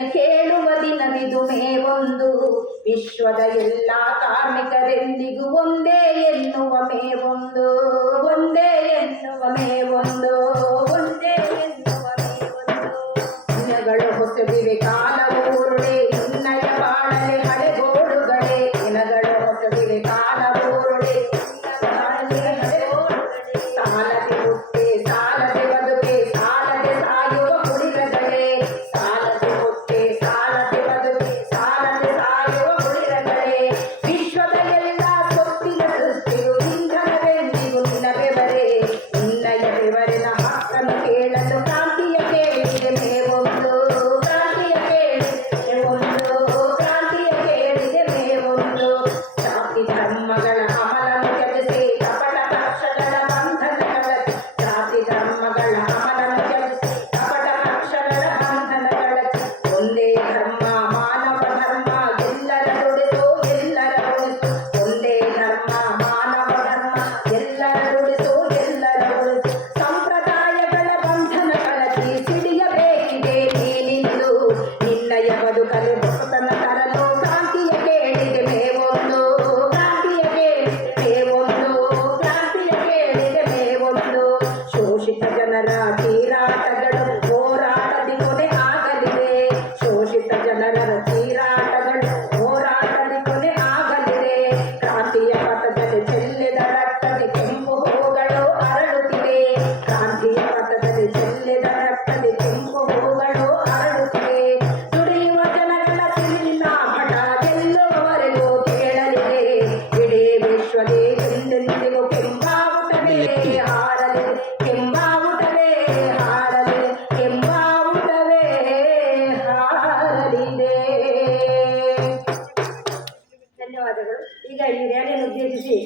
ಕೇಳುವ ದಿನವಿದು ಮೇವೊಂದು, ವಿಶ್ವದ ಎಲ್ಲ ಕಾರ್ಮಿಕರೆಂದಿಗೂ ಒಂದೇ ಎನ್ನುವ ಮೇವೊಂದು, ಒಂದೇ ಎನ್ನುವ ಮೇವೊಂದು, ಒಂದೇ ಎನ್ನುವ ಮೇವೊಂದು. ದಿನಗಳು ಹೊಸದಿವೆ ಕಾಲವು ಉರುಳೆ, ನಿನ್ನಯ ಬಾಳಲೆ ಹಳೆಗೋಡುಗಳೇ. ದಿನಗಳು ಹೊಸದಿವೆ ಕಾಲವು ಉರುಳೆ, ಬಾಳಲೆ ಹಳೆಗೋಡುಗಳೇ. ಸಾಲದೆ ಹುಟ್ಟೆ ಸಾಲದೆ ಬದುಕೆ, ಸಾಲದೆ ಸಾಯುವ ಕುಳಿರಗಳೇ. ಸಾಲದೆ ಹುಟ್ಟೆ ಸಾಲದೆ ಬದುಕೆ, ಸಾಲದೆ ಸಾಯುವ ಕುಳಿರಗಳೇ. ವಿಶ್ವದ ಎಲ್ಲ ಸೊಪ್ಪಿನ ಸೃಷ್ಟಿಯು ಇಂಧನವೆಂದಿಗೂ ನಿನ್ನ ಬೆವರೇ. ನಿನ್ನಯ ಬೆವರಿನ ಹಕ್ಕನ್ನು ಕೇಳಲು ಕ್ರಾಂತಿಯ ಕೇಳಿದೆ ಮೇವೊಂದು, ಕ್ರಾಂತಿಯ ಕೇಳಿದೆ ಒಂದು, ಕ್ರಾಂತಿಯ ಕೇಳಿದೆ ಮೇವೊಂದು. ಜಾತಿ ಧರ್ಮಗಳ ಅಮಲನ್ನು ತ್ಯಜಿಸಿ ಕಪಟ ಪಕ್ಷಗಳ ಬಂಧನಗಳ, ಜಾತಿ ಧರ್ಮಗಳ ಅಮಲನ್ನು ತ್ಯಜಿಸಿ ಕಪಟ ಪಕ್ಷಗಳ ಬಂಧನಗಳ. ಒಂದೇ ಧರ್ಮ ಮಾನವ ಧರ್ಮ, ಎಲ್ಲರ ನುಡಿಸು ಎಲ್ಲರ ಉಳಿಸು. ಒಂದೇ ಧರ್ಮ ಮಾನವ ಧರ್ಮ, ಎಲ್ಲರ ನುಡಿಸು ಎಲ್ಲರ ಉಳಿಸು. ಸಂಪ್ರದಾಯಗಳ ಬಂಧನ ಕಳಚಿ ಸಿಡಿಯಬೇಕಿದೆ ನೀನಿಂದು, ನಿನ್ನಯ ಬದುಕಲು ಹೊಸತನ ತರಲು ಕ್ರಾಂತಿಯ ಕೇಳಿದೆ ಮೇವೊಂದು, ಕ್ರಾಂತಿಯ ಕೇಳಿದೆ ಮೇವೊಂದು, ಕ್ರಾಂತಿಯ ಕೇಳಿದೆ ಮೇವೊಂದು. ಶೋಷಿತ ಜನರ ತೀರಾಟಗಳು ಹೋರಾಟದಿ ಕೊನೆ ಆಗಲಿವೆ, ಶೋಷಿತ ಜನರ ತೀರಾಟಗಳು ಹೋರಾಟದಿ ಕೊನೆ ಆಗಲಿವೆ. ಕ್ರಾಂತಿಯ ಪಥದಲ್ಲಿ ಚೆಲ್ಲಿದ ರಕ್ತದಿ ಕೆಂಪು ಹೂಗಳು ಅರಳುತ್ತಿವೆ, ಕ್ರಾಂತಿಯ ಪಥದಲ್ಲಿ ಚೆಲ್ಲಿದ ರಕ್ತದಿ ಕೆಂಪು ಹೂಗಳು ಅರಳುತ್ತಿವೆ. ದುಡಿಯುವ ಜನಗಳ ಸಿರಿನ ಹಠ ಗೆಲ್ಲುವವರೆಗೂ ಕೇಳಲಿದೆ, ಇಡೀ ವಿಶ್ವದೇ ಎಂದೆಂದಿಗೂ ಕೆಂಬಾವುಟವೇ ಹಾರಲಿದೆ, ಕೆಂಬಾವುಟವೇ ಹಾರಲಿದೆ, ಕೆಂಬಾವುಟವೇ ಹಾರಲಿದೆ. ಧನ್ಯವಾದಗಳು. ಈಗ ಈ ರ್ಯಾಲಿಯನ್ನು ಉದ್ದೇಶಿಸಿ